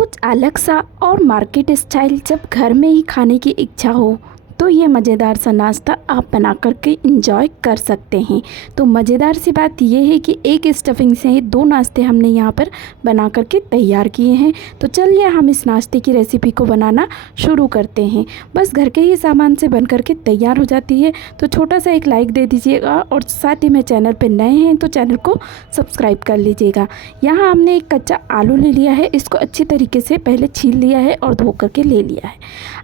कुछ अलग सा और मार्केट स्टाइल जब घर में ही खाने की इच्छा हो तो ये मज़ेदार सा नाश्ता आप बना करके इंजॉय कर सकते हैं। तो मज़ेदार सी बात ये है कि एक स्टफिंग से दो नाश्ते हमने यहाँ पर बना करके तैयार किए हैं। तो चलिए हम इस नाश्ते की रेसिपी को बनाना शुरू करते हैं। बस घर के ही सामान से बन करके तैयार हो जाती है। तो छोटा सा एक लाइक दे दीजिएगा और साथ ही में चैनल पर नए हैं तो चैनल को सब्सक्राइब कर लीजिएगा। यहाँ हमने एक कच्चा आलू ले लिया है, इसको अच्छी तरीके से पहले छील लिया है और धो करके ले लिया है।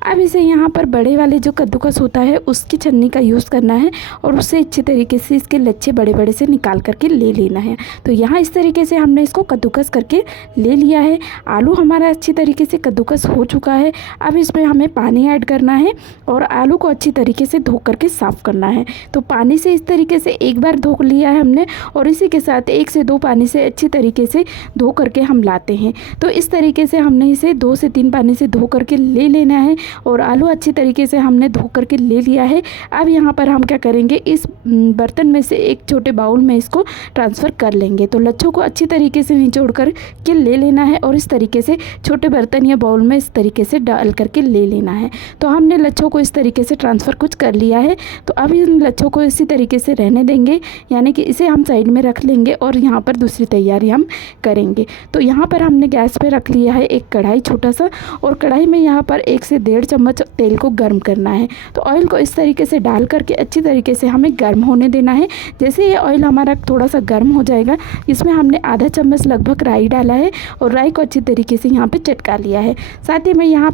अब इसे यहाँ पर बड़े वाले जो कद्दूकस होता है उसकी छन्नी का यूज़ करना है और उससे अच्छे तरीके से इसके लच्छे बड़े बड़े से निकाल करके ले लेना है। तो यहाँ इस तरीके से हमने इसको कद्दूकस करके ले लिया है। आलू हमारा अच्छी तरीके से कद्दूकस हो चुका है। अब इसमें हमें पानी ऐड करना है और आलू को अच्छी तरीके से धो करके साफ़ करना है। तो पानी से इस तरीके से एक बार धो लिया है हमने और इसी के साथ 1 से 2 पानी से अच्छी तरीके से धो करके हम लाते हैं। तो इस तरीके से हमने इसे 2 से 3 पानी से धो करके ले लेना है और आलू अच्छी तरीके से हमने धो करके ले लिया है। अब यहाँ पर हम क्या करेंगे, इस बर्तन में से एक छोटे बाउल में इसको ट्रांसफ़र कर लेंगे। तो लच्छों को अच्छी तरीके से निचोड़ कर के ले लेना है और इस तरीके से छोटे बर्तन या बाउल में इस तरीके से डाल करके ले लेना है। तो हमने लच्छों को इस तरीके से ट्रांसफ़र कुछ कर लिया है। तो अब इन लच्छों को इसी तरीके से रहने देंगे, यानी कि इसे हम साइड में रख लेंगे और यहाँ पर दूसरी तैयारी हम करेंगे। तो यहाँ पर हमने गैस पे रख लिया है एक कढ़ाई छोटा सा और कढ़ाई में यहाँ पर 1 से 1.5 चम्मच तेल को गर्म करना है। तो ऑयल को इस तरीके से डाल करके अच्छी तरीके से हमें गर्म होने देना है। जैसे ये ऑयल हमारा थोड़ा सा गर्म हो जाएगा, इसमें हमने आधा चम्मच लगभग राई डाला है और राई को अच्छी तरीके से यहाँ पे चटका लिया है। साथ ही में यहाँ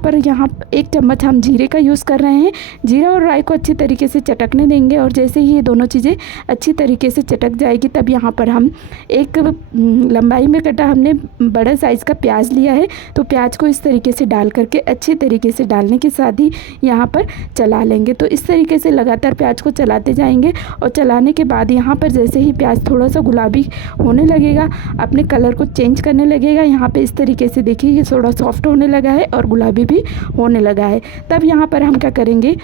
1 चम्मच हम जीरे का यूज़ कर रहे हैं। जीरा और राई को अच्छी तरीके से चटकने देंगे और जैसे ही ये दोनों चीज़ें अच्छी तरीके से चटक जाएगी तब यहाँ पर हम एक लंबाई में कटा हमने बड़े साइज़ का प्याज लिया है। तो प्याज को इस तरीके से डाल करके अच्छी तरीके से डालने के साथ ही यहाँ पर चला लेंगे। तो इस तरीके से लगातार प्याज को चलाते जाएंगे और चलाने के बाद यहाँ पर जैसे ही प्याज थोड़ा सा गुलाबी होने लगेगा, अपने कलर को चेंज करने लगेगा, यहाँ पे इस तरीके से देखिए ये थोड़ा सॉफ्ट होने लगा है और गुलाबी भी होने लगा है। तब यहाँ पर हम क्या करेंगे,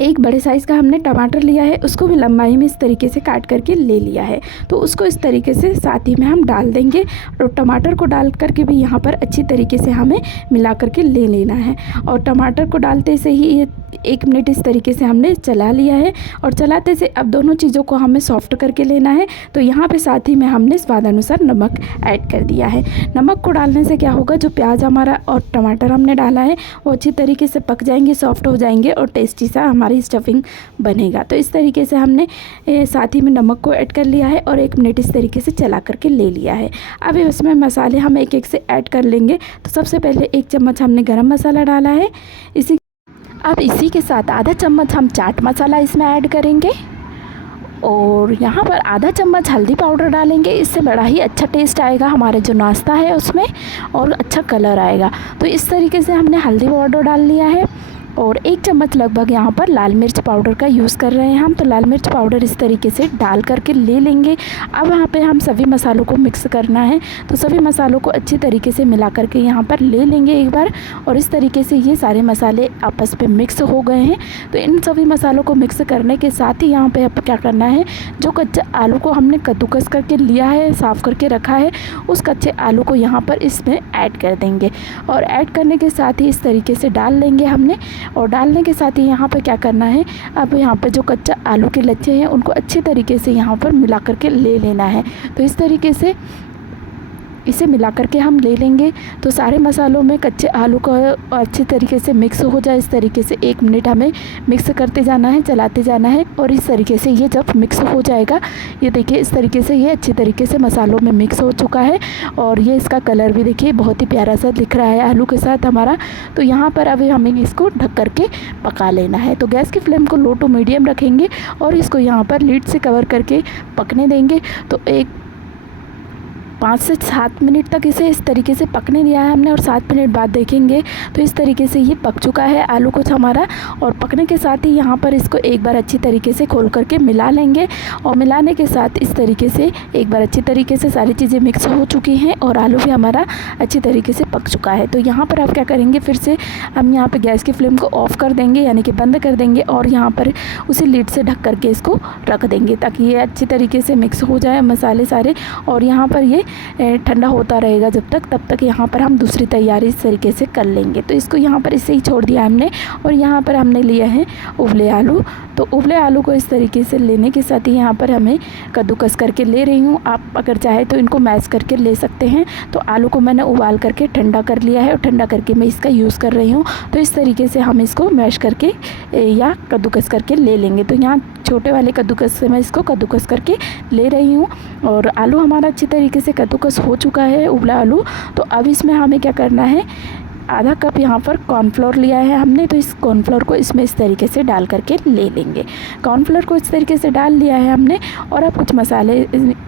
एक बड़े साइज़ का हमने टमाटर लिया है, उसको भी लंबाई में इस तरीके से काट करके ले लिया है। तो उसको इस तरीके से साथ ही में हम डाल देंगे और टमाटर को डाल करके भी यहाँ पर अच्छी तरीके से हमें मिला करके ले लेना है। और टमाटर को डालते से ही ये 1 मिनट इस तरीके से हमने चला लिया है और चलाते से अब दोनों चीज़ों को हमें सॉफ्ट करके लेना है। तो यहाँ पे साथ ही में हमने स्वाद अनुसार नमक ऐड कर दिया है। नमक को डालने से क्या होगा, जो प्याज हमारा और टमाटर हमने डाला है वो अच्छी तरीके से पक जाएंगे, सॉफ्ट हो जाएंगे और टेस्टी सा हमारी स्टफिंग बनेगा। तो इस तरीके से हमने साथ ही में नमक को ऐड कर लिया है और 1 मिनट इस तरीके से चला करके ले लिया है। अब इसमें मसाले हम एक एक से ऐड कर लेंगे। तो सबसे पहले 1 चम्मच हमने गरम मसाला डाला है, अब इसी के साथ आधा चम्मच हम चाट मसाला इसमें ऐड करेंगे और यहाँ पर आधा चम्मच हल्दी पाउडर डालेंगे। इससे बड़ा ही अच्छा टेस्ट आएगा हमारे जो नाश्ता है उसमें और अच्छा कलर आएगा। तो इस तरीके से हमने हल्दी पाउडर डाल लिया है और 1 चम्मच लगभग यहाँ पर लाल मिर्च पाउडर का यूज़ कर रहे हैं हम। तो लाल मिर्च पाउडर इस तरीके से डाल करके ले लेंगे। अब यहाँ पे हम सभी मसालों को मिक्स करना है। तो सभी मसालों को अच्छी तरीके से मिला करके यहाँ पर ले लेंगे एक बार और इस तरीके से ये सारे मसाले आपस में मिक्स हो गए हैं। तो इन सभी मसालों को मिक्स करने के साथ ही यहाँ पर क्या करना है, जो कच्चा आलू को हमने कद्दूकस करके लिया है, साफ़ करके रखा है, उस कच्चे आलू को यहाँ पर इसमें ऐड कर देंगे और ऐड करने के साथ ही इस तरीके से डाल लेंगे हमने। और डालने के साथ ही यहाँ पर क्या करना है, अब यहाँ पर जो कच्चा आलू के लच्छे हैं उनको अच्छे तरीके से यहाँ पर मिला करके ले लेना है। तो इस तरीके से इसे मिला करके हम ले लेंगे। तो सारे मसालों में कच्चे आलू को अच्छी तरीके से मिक्स हो जाए, इस तरीके से 1 मिनट हमें मिक्स करते जाना है, चलाते जाना है। और इस तरीके से ये जब मिक्स हो जाएगा, ये देखिए इस तरीके से ये अच्छी तरीके से मसालों में मिक्स हो चुका है और ये इसका कलर भी देखिए बहुत ही प्यारा सा दिख रहा है आलू के साथ हमारा। तो यहाँ पर अभी हमें इसको ढक करके पका लेना है। तो गैस की फ्लेम को लो टू मीडियम रखेंगे और इसको यहाँ पर लीड से कवर करके पकने देंगे। तो 5 से 7 मिनट तक इसे इस तरीके से पकने दिया है हमने और 7 मिनट बाद देखेंगे तो इस तरीके से ये पक चुका है आलू कुछ हमारा। और पकने के साथ ही यहाँ पर इसको एक बार अच्छी तरीके से खोल करके मिला लेंगे और मिलाने के साथ इस तरीके से एक बार अच्छी तरीके से सारी चीज़ें मिक्स हो चुकी हैं और आलू भी हमारा अच्छी तरीके से पक चुका है। तो यहाँ पर आप क्या करेंगे, फिर से हम यहाँ पर गैस की फ्लेम को ऑफ़ कर देंगे, यानी कि बंद कर देंगे और यहाँ पर उसी लीड से ढक करके इसको रख देंगे ताकि ये अच्छी तरीके से मिक्स हो जाए मसाले सारे और यहाँ पर ये ठंडा होता रहेगा जब तक, तब तक यहाँ पर हम दूसरी तैयारी इस तरीके से कर लेंगे। तो इसको यहाँ पर इसे ही छोड़ दिया हमने। और यहाँ पर हमने लिया है उबले आलू। तो उबले आलू को इस तरीके से लेने के साथ ही यहाँ पर हमें कद्दूकस करके ले रही हूँ। आप अगर चाहे तो इनको मैश करके ले सकते हैं। तो आलू को मैंने उबाल करके ठंडा कर लिया है और ठंडा करके मैं इसका यूज़ कर रही हूँ। तो इस तरीके से हम इसको मैश करके या कद्दूकस करके ले लेंगे। तो यहाँ छोटे वाले कद्दूकस से मैं इसको कद्दूकस करके ले रही हूँ। और आलू हमारा अच्छी तरीके से कद्दूकस हो चुका है, उबला आलू। तो अब इसमें हमें क्या करना है, आधा कप यहाँ पर कॉर्नफ्लोर लिया है हमने। तो इस कॉर्नफ्लोर को इसमें इस तरीके से डाल करके ले लेंगे। कॉर्नफ्लोर को इस तरीके से डाल लिया है हमने। और अब कुछ मसाले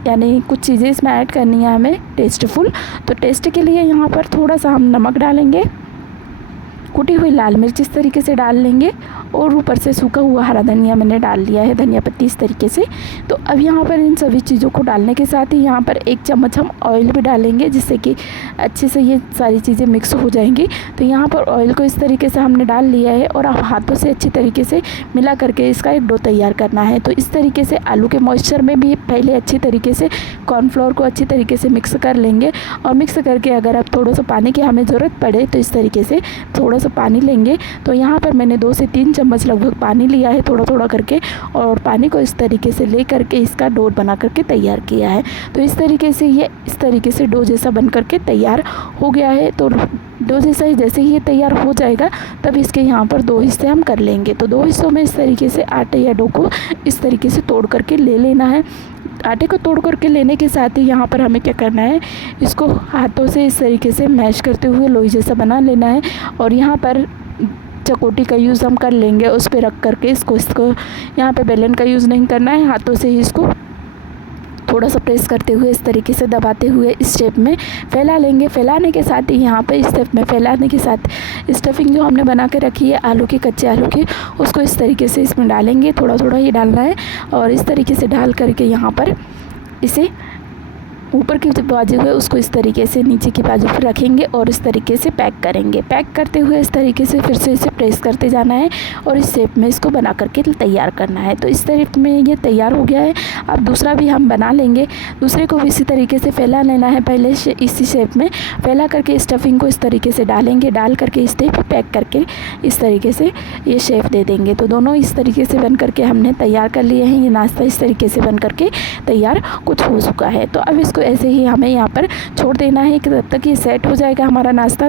यानी कुछ चीज़ें इसमें ऐड करनी है हमें टेस्टफुल। तो टेस्ट के लिए यहाँ पर थोड़ा सा हम नमक डालेंगे, कुटी हुई लाल मिर्च इस तरीके से डाल लेंगे, और ऊपर से सूखा हुआ हरा धनिया मैंने डाल लिया है, धनिया पत्ती इस तरीके से। तो अब यहाँ पर इन सभी चीज़ों को डालने के साथ ही यहाँ पर 1 चम्मच हम ऑयल भी डालेंगे, जिससे कि अच्छे से ये सारी चीज़ें मिक्स हो जाएंगी। तो यहाँ पर ऑयल को इस तरीके से हमने डाल लिया है और अब हाथों से अच्छी तरीके से मिला करके इसका एक डो तैयार करना है। तो इस तरीके से आलू के मॉइस्चर में भी पहले अच्छी तरीके से कॉर्नफ्लोर को अच्छी तरीके से मिक्स कर लेंगे। और मिक्स करके अगर अब थोड़ा सा पानी की हमें ज़रूरत पड़े तो इस तरीके से थोड़ा सा पानी लेंगे। तो यहाँ पर मैंने 2 से 3 चम्मच लगभग पानी लिया है, थोड़ा थोड़ा करके। और पानी को इस तरीके से ले करके इसका डो बना करके तैयार किया है। तो इस तरीके से ये इस तरीके से डो जैसा बन करके तैयार हो गया है। तो डो जैसा ही जैसे ही ये तैयार हो जाएगा तब इसके यहाँ पर 2 हिस्से हम कर लेंगे। तो 2 हिस्सों में इस तरीके से आटे या डो को इस तरीके से तोड़ करके ले लेना है। आटे को तोड़ करके लेने के साथ ही यहाँ पर हमें क्या करना है, इसको हाथों से इस तरीके से मैश करते हुए लोई जैसा बना लेना है। और यहाँ पर चकोटी का यूज़ हम कर लेंगे, उस पर रख करके इसको यहाँ पे बेलन का यूज़ नहीं करना है, हाथों से ही इसको थोड़ा सा प्रेस करते हुए इस तरीके से दबाते हुए इस शेप में फैला लेंगे। फैलाने के साथ ही यहाँ पे इस शेप में फैलाने के साथ स्टफिंग जो हमने बना के रखी है आलू की, कच्चे आलू की, उसको इस तरीके से इसमें डालेंगे। थोड़ा थोड़ा ही डालना है और इस तरीके से डाल करके यहाँ पर इसे ऊपर की जो बाजू है उसको इस तरीके से नीचे की बाजू पर रखेंगे और इस तरीके से पैक करेंगे। पैक करते हुए इस तरीके से फिर से इसे प्रेस करते जाना है और इस शेप में इसको बना करके तैयार करना है। तो इस तरीके में ये तैयार हो गया है। अब दूसरा भी हम बना लेंगे। दूसरे को भी इसी तरीके से फैला लेना है, पहले इसी शेप में फैला करके स्टफिंग को इस तरीके से डालेंगे, डाल करके इस टाइप पैक करके इस तरीके से ये शेप दे देंगे। तो दोनों इस तरीके से बन करके हमने तैयार कर लिए हैं। ये नाश्ता इस तरीके से बन करके तैयार कुछ हो चुका है। तो अब इसको ऐसे ही हमें यहाँ पर छोड़ देना है कि तब तक ये सेट हो जाएगा हमारा नाश्ता,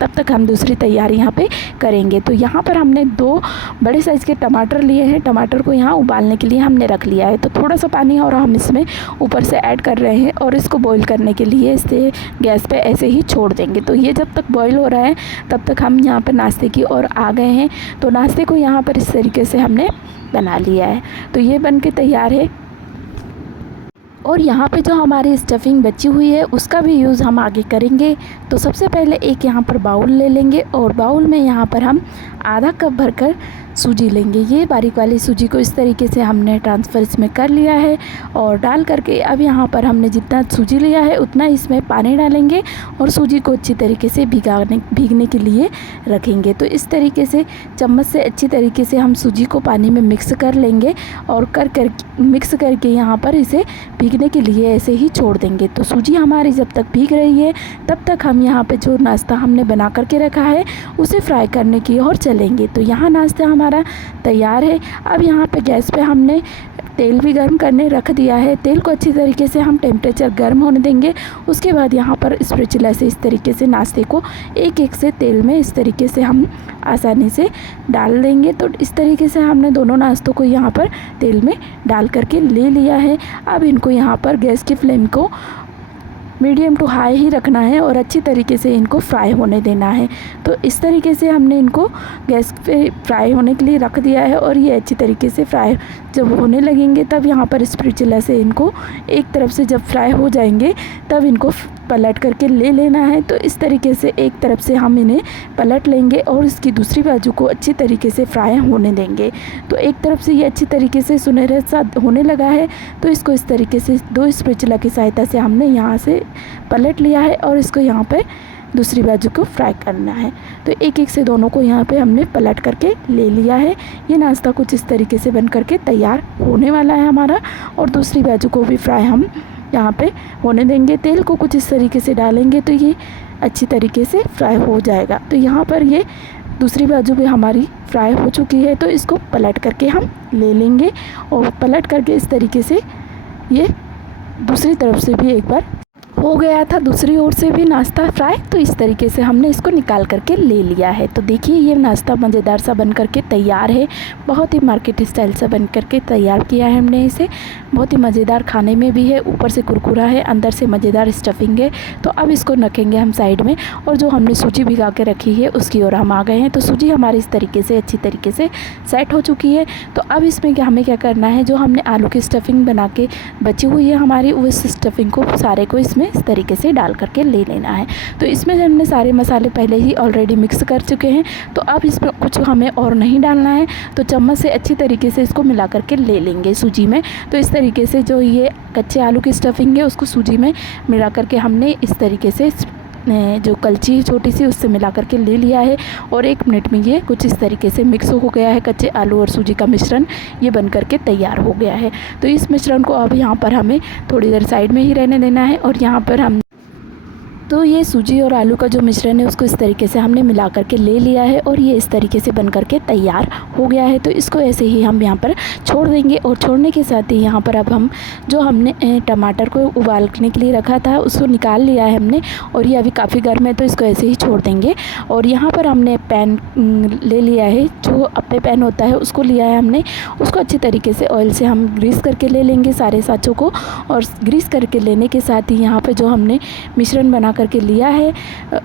तब तक हम दूसरी तैयारी यहाँ पे करेंगे। तो यहाँ पर हमने 2 बड़े साइज़ के टमाटर लिए हैं। टमाटर को यहाँ उबालने के लिए हमने रख लिया है। तो थोड़ा सा पानी और हम इसमें ऊपर से ऐड कर रहे हैं और इसको बॉईल करने के लिए इसे गैस पे ऐसे ही छोड़ देंगे। तो ये जब तक बॉईल हो रहा है तब तक हम यहाँ पर नाश्ते की ओर आ गए हैं। तो नाश्ते को यहाँ पर इस तरीके से हमने बना लिया है। तो ये बन के तैयार है। और यहाँ पे जो हमारी स्टफिंग बची हुई है उसका भी यूज़ हम आगे करेंगे। तो सबसे पहले एक यहाँ पर बाउल ले लेंगे और बाउल में यहाँ पर हम आधा कप भरकर सूजी लेंगे। ये बारीक वाली सूजी को इस तरीके से हमने ट्रांसफ़र इसमें कर लिया है और डाल करके अब यहाँ पर हमने जितना सूजी लिया है उतना इसमें पानी डालेंगे और सूजी को अच्छी तरीके से भीगने के लिए रखेंगे। तो इस तरीके से चम्मच से अच्छी तरीके से हम सूजी को पानी में मिक्स कर लेंगे और मिक्स करके यहाँ पर इसे भीगने के लिए ऐसे ही छोड़ देंगे। तो सूजी हमारी जब तक भीग रही है तब तक हम यहाँ पे जो नाश्ता हमने बना करके रखा है उसे फ्राई करने की ओर चलेंगे। तो यहाँ नाश्ता हमारा तैयार है। अब यहाँ पे गैस पे हमने तेल भी गर्म करने रख दिया है। तेल को अच्छी तरीके से हम टेम्परेचर गर्म होने देंगे। उसके बाद यहाँ पर स्पैचुला से इस तरीके से नाश्ते को एक एक से तेल में इस तरीके से हम आसानी से डाल देंगे। तो इस तरीके से हमने दोनों नाश्तों को यहाँ पर तेल में डाल करके ले लिया है। अब इनको यहाँ पर गैस की फ्लेम को मीडियम टू हाई ही रखना है और अच्छी तरीके से इनको फ्राई होने देना है। तो इस तरीके से हमने इनको गैस पे फ्राई होने के लिए रख दिया है और ये अच्छी तरीके से फ्राई जब होने लगेंगे तब यहाँ पर स्पैचुला से इनको एक तरफ से जब फ्राई हो जाएंगे तब इनको पलट करके ले लेना है। तो इस तरीके से एक तरफ से हम इन्हें पलट लेंगे और इसकी दूसरी बाजू को अच्छी तरीके से फ्राई होने देंगे। तो एक तरफ से ये अच्छी तरीके से सुनहरे सा होने लगा है तो इसको इस तरीके से 2 स्पैचुला की सहायता से हमने यहाँ से पलट लिया है और इसको यहाँ पे दूसरी बाजू को फ्राई करना है। तो एक एक से दोनों को यहाँ पे हमने पलट करके ले लिया है। ये नाश्ता कुछ इस तरीके से बन करके तैयार होने वाला है हमारा और दूसरी बाजू को भी फ्राई हम यहाँ पे होने देंगे। तेल को कुछ इस तरीके से डालेंगे तो ये अच्छी तरीके से फ्राई हो जाएगा। तो यहाँ पर ये दूसरी बाजू भी हमारी फ्राई हो चुकी है, तो इसको पलट करके हम ले लेंगे और पलट करके इस तरीके से ये दूसरी तरफ से भी एक बार हो गया था, दूसरी ओर से भी नाश्ता फ्राई। तो इस तरीके से हमने इसको निकाल करके ले लिया है। तो देखिए ये नाश्ता मज़ेदार सा बन करके तैयार है। बहुत ही मार्केट स्टाइल सा बन करके तैयार किया है हमने इसे। बहुत ही मज़ेदार खाने में भी है, ऊपर से कुरकुरा है, अंदर से मज़ेदार स्टफिंग है। तो अब इसको रखेंगे हम साइड में, और जो हमने सूजी भिगा के रखी है उसकी ओर हम आ गए हैं। तो सूजी हमारी इस तरीके से अच्छी तरीके से सेट हो चुकी है। तो अब इसमें हमें क्या करना है, जो हमने आलू की स्टफिंग बना के बची हुई है हमारी, उस स्टफिंग को सारे को इसमें इस तरीके से डाल करके ले लेना है। तो इसमें हमने सारे मसाले पहले ही ऑलरेडी मिक्स कर चुके हैं। तो अब इसमें कुछ हमें और नहीं डालना है। तो चम्मच से अच्छी तरीके से इसको मिला करके ले लेंगे सूजी में। तो इस तरीके से जो ये कच्चे आलू की स्टफिंग है उसको सूजी में मिला करके हमने इस तरीके से जो कलची छोटी सी उससे मिला करके ले लिया है। और 1 मिनट में ये कुछ इस तरीके से मिक्स हो गया है। कच्चे आलू और सूजी का मिश्रण ये बन करके तैयार हो गया है। तो इस मिश्रण को अब यहाँ पर हमें थोड़ी देर साइड में ही रहने देना है। और यहाँ पर हम तो ये सूजी और आलू का जो मिश्रण है उसको इस तरीके से हमने मिला करके ले लिया है, और ये इस तरीके से बन करके तैयार हो गया है। तो इसको ऐसे ही हम यहाँ पर छोड़ देंगे। और छोड़ने के साथ ही यहाँ पर अब हम जो हमने टमाटर को उबालने के लिए रखा था उसको निकाल लिया है हमने, और ये अभी काफ़ी गर्म है तो इसको ऐसे ही छोड़ देंगे। और यहाँ पर हमने पैन ले लिया है, जो अपने पैन होता है उसको लिया है हमने। उसको अच्छी तरीके से ऑयल से हम ग्रीस करके ले लेंगे सारे साँचों को। और ग्रीस करके लेने के साथ ही यहाँ पर जो हमने मिश्रण बना करके लिया है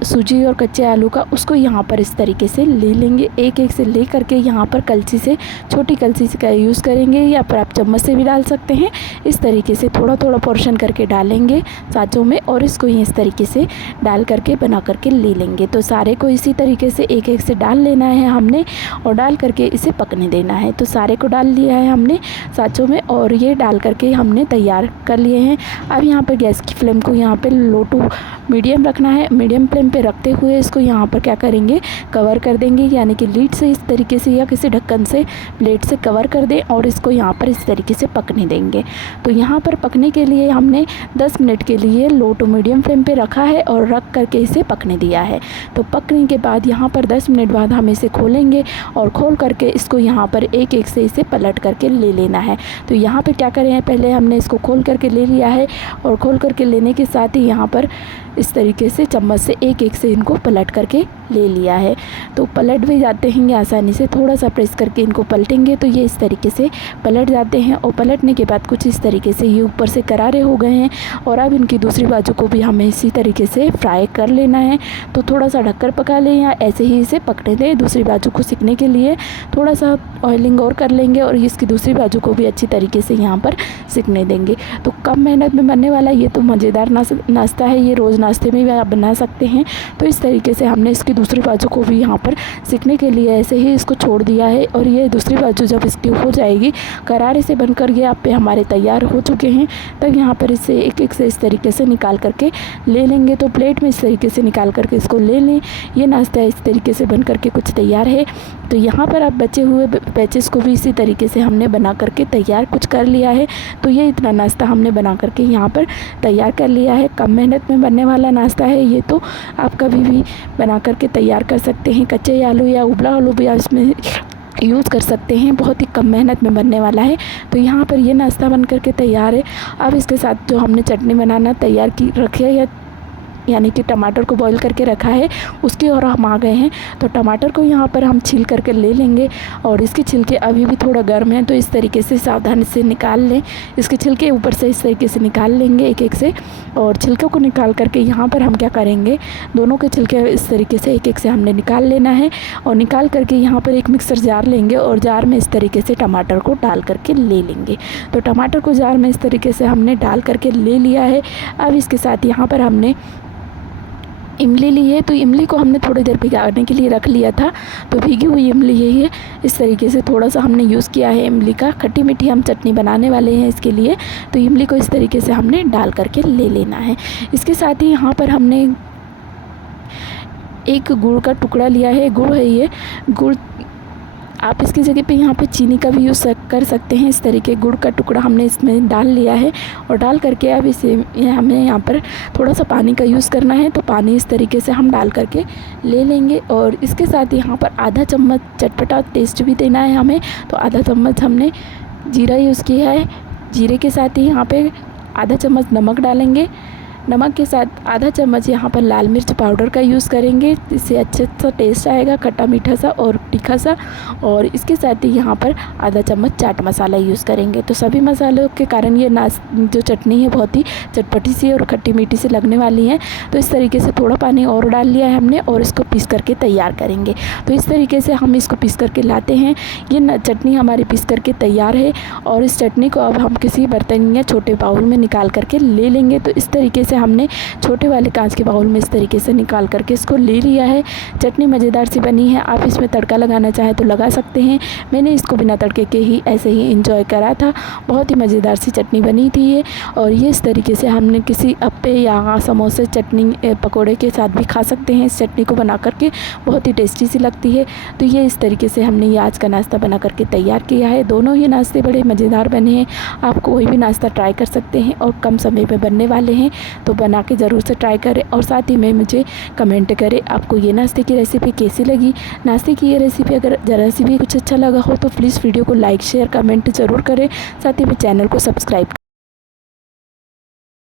सूजी और कच्चे आलू का, उसको यहाँ पर इस तरीके से ले लेंगे। एक एक से ले करके यहाँ पर कलछी से, छोटी कलछी से का यूज़ करेंगे, या पर आप चम्मच से भी डाल सकते हैं। इस तरीके से थोड़ा थोड़ा पोर्शन करके डालेंगे साँचों में, और इसको इस तरीके से डाल करके बना करके ले लेंगे। तो सारे को इसी तरीके से एक एक से डाल लेना है हमने, और डाल करके इसे पकने देना है। तो सारे को डाल लिया है हमने साँचों में, और ये डाल करके हमने तैयार कर लिए हैं। अब यहाँ पर गैस की फ्लेम को यहाँ पर लो टू मीडियम रखना है। मीडियम फ्लेम पे रखते हुए इसको यहाँ पर क्या करेंगे, कवर कर देंगे, यानी कि लीड से इस तरीके से या किसी ढक्कन से प्लेट से कवर कर दें, और इसको यहाँ पर इस तरीके से पकने देंगे। तो यहाँ पर पकने के लिए हमने 10 मिनट के लिए लो टू मीडियम फ्लेम पे रखा है, और रख करके इसे पकने दिया है। तो पकने के बाद यहाँ पर 10 मिनट बाद हम इसे खोलेंगे, और खोल करके इसको यहाँ पर एक एक से इसे पलट करके ले लेना है। तो यहाँ पर क्या करें, पहले हमने इसको खोल करके ले लिया है, और खोल करके लेने के साथ ही यहाँ पर इस तरीके से चम्मच से एक एक से इनको पलट करके ले लिया है। तो पलट भी जाते हैं आसानी से, थोड़ा सा प्रेस करके इनको पलटेंगे तो ये इस तरीके से पलट जाते हैं। और पलटने के बाद कुछ इस तरीके से ये ऊपर से करारे हो गए हैं। और अब इनकी दूसरी बाजू को भी हमें इसी तरीके से फ्राई कर लेना है। तो थोड़ा सा ढककर पका लें, या ऐसे ही इसे पकने दें। दूसरी बाजू को सिकने के लिए थोड़ा सा ऑयलिंग और कर लेंगे, और इसकी दूसरी बाजू को भी अच्छी तरीके से यहाँ पर सिकने देंगे। तो कम मेहनत में बनने वाला ये तो मज़ेदार नाश्ता है, ये रोज़ नाश्ते में भी आप बना सकते हैं। तो इस तरीके से हमने इसकी दूसरी बाजू को भी यहाँ पर सिकने के लिए ऐसे ही इसको छोड़ दिया है। और ये दूसरी बाजू जब इसकी हो जाएगी, करारे से बनकर ये आप पे हमारे तैयार हो चुके हैं, तब यहाँ पर इसे एक एक से इस तरीके से निकाल करके ले लेंगे। तो प्लेट में इस तरीके से निकाल करके इसको ले लें। ये नाश्ता इस तरीके से बन करके कुछ तैयार है। तो यहाँ पर आप बचे हुए बैचेस को भी इसी तरीके से हमने बना करके तैयार कुछ कर लिया है। तो ये इतना नाश्ता हमने बना करके यहाँ पर तैयार कर लिया है। कम मेहनत में बनने वाला नाश्ता है ये, तो आप कभी भी बना करके तैयार कर सकते हैं। कच्चे आलू या उबला आलू भी आप इसमें यूज़ कर सकते हैं, बहुत ही कम मेहनत में बनने वाला है। तो यहाँ पर ये नाश्ता बन करके तैयार है। अब इसके साथ जो हमने चटनी बनाना तैयार की रखी है, यानी कि टमाटर को बॉईल करके रखा है, उसकी ओर हम आ गए हैं। तो टमाटर को यहाँ पर हम छील करके ले लेंगे, और इसके छिलके अभी भी थोड़ा गर्म है तो इस तरीके से सावधानी से निकाल लें। इसके छिलके ऊपर से इस तरीके से निकाल लेंगे एक एक से, और छिलके को निकाल करके यहाँ पर हम क्या करेंगे, दोनों के छिलके इस तरीके से एक एक से हमने निकाल लेना है। और निकाल करके यहाँ पर एक मिक्सर जार लेंगे, और जार में इस तरीके से टमाटर को डाल करके ले लेंगे। तो टमाटर को जार में इस तरीके से हमने डाल करके ले लिया है। अब इसके साथ यहाँ पर हमने इमली ली है। तो इमली को हमने थोड़ी देर भिगाने के लिए रख लिया था, तो भीगी हुई इमली यही है। इस तरीके से थोड़ा सा हमने यूज़ किया है इमली का, खट्टी मीठी हम चटनी बनाने वाले हैं इसके लिए। तो इमली को इस तरीके से हमने डाल करके ले लेना है। इसके साथ ही यहाँ पर हमने एक गुड़ का टुकड़ा लिया है। गुड़ है ये, गुड़ आप इसकी जगह पे यहाँ पे चीनी का भी यूज़ कर सकते हैं। इस तरीके गुड़ का टुकड़ा हमने इसमें डाल लिया है और डाल करके अब इसे हमें यहाँ पर थोड़ा सा पानी का यूज़ करना है। तो पानी इस तरीके से हम डाल करके ले लेंगे और इसके साथ यहाँ पर आधा चम्मच चटपटा टेस्ट भी देना है हमें, तो आधा चम्मच हमने जीरा यूज़ किया है। जीरे के साथ ही यहाँ पे आधा चम्मच नमक डालेंगे। नमक के साथ आधा चम्मच यहाँ पर लाल मिर्च पाउडर का यूज़ करेंगे, इससे अच्छे सा टेस्ट आएगा, खट्टा मीठा सा और तीखा सा। और इसके साथ ही यहाँ पर आधा चम्मच चाट मसाला यूज़ करेंगे। तो सभी मसालों के कारण ये जो चटनी है बहुत ही चटपटी सी और खट्टी मीठी सी लगने वाली है। तो इस तरीके से थोड़ा पानी और डाल लिया है हमने और इसको पीस करके तैयार करेंगे। तो इस तरीके से हम इसको पीस करके लाते हैं। ये चटनी हमारी पीस करके तैयार है और इस चटनी को अब हम किसी बर्तन या छोटे बाउल में निकाल करके ले लेंगे। तो इस तरीके से हमने छोटे वाले कांच के बाउल में इस तरीके से निकाल करके इसको ले लिया है। चटनी मज़ेदार सी बनी है। आप इसमें तड़का लगाना चाहे तो लगा सकते हैं। मैंने इसको बिना तड़के के ही ऐसे ही एंजॉय करा था। बहुत ही मज़ेदार सी चटनी बनी थी ये। और ये इस तरीके से हमने किसी अप्पे या समोसे चटनी पकोड़े के साथ भी खा सकते हैं। इस चटनी को बना करके बहुत ही टेस्टी सी लगती है। तो ये इस तरीके से हमने ये आज का नाश्ता बना करके तैयार किया है। दोनों ही नाश्ते बड़े मज़ेदार बने हैं। आप कोई भी नाश्ता ट्राई कर सकते हैं और कम समय में बनने वाले हैं। तो बना के ज़रूर से ट्राई करें और साथ ही में मुझे कमेंट करें आपको ये नाश्ते की रेसिपी कैसी लगी। नाश्ते की ये रेसिपी अगर ज़रा सी भी कुछ अच्छा लगा हो तो प्लीज़ वीडियो को लाइक शेयर कमेंट ज़रूर करें। साथ ही में चैनल को सब्सक्राइब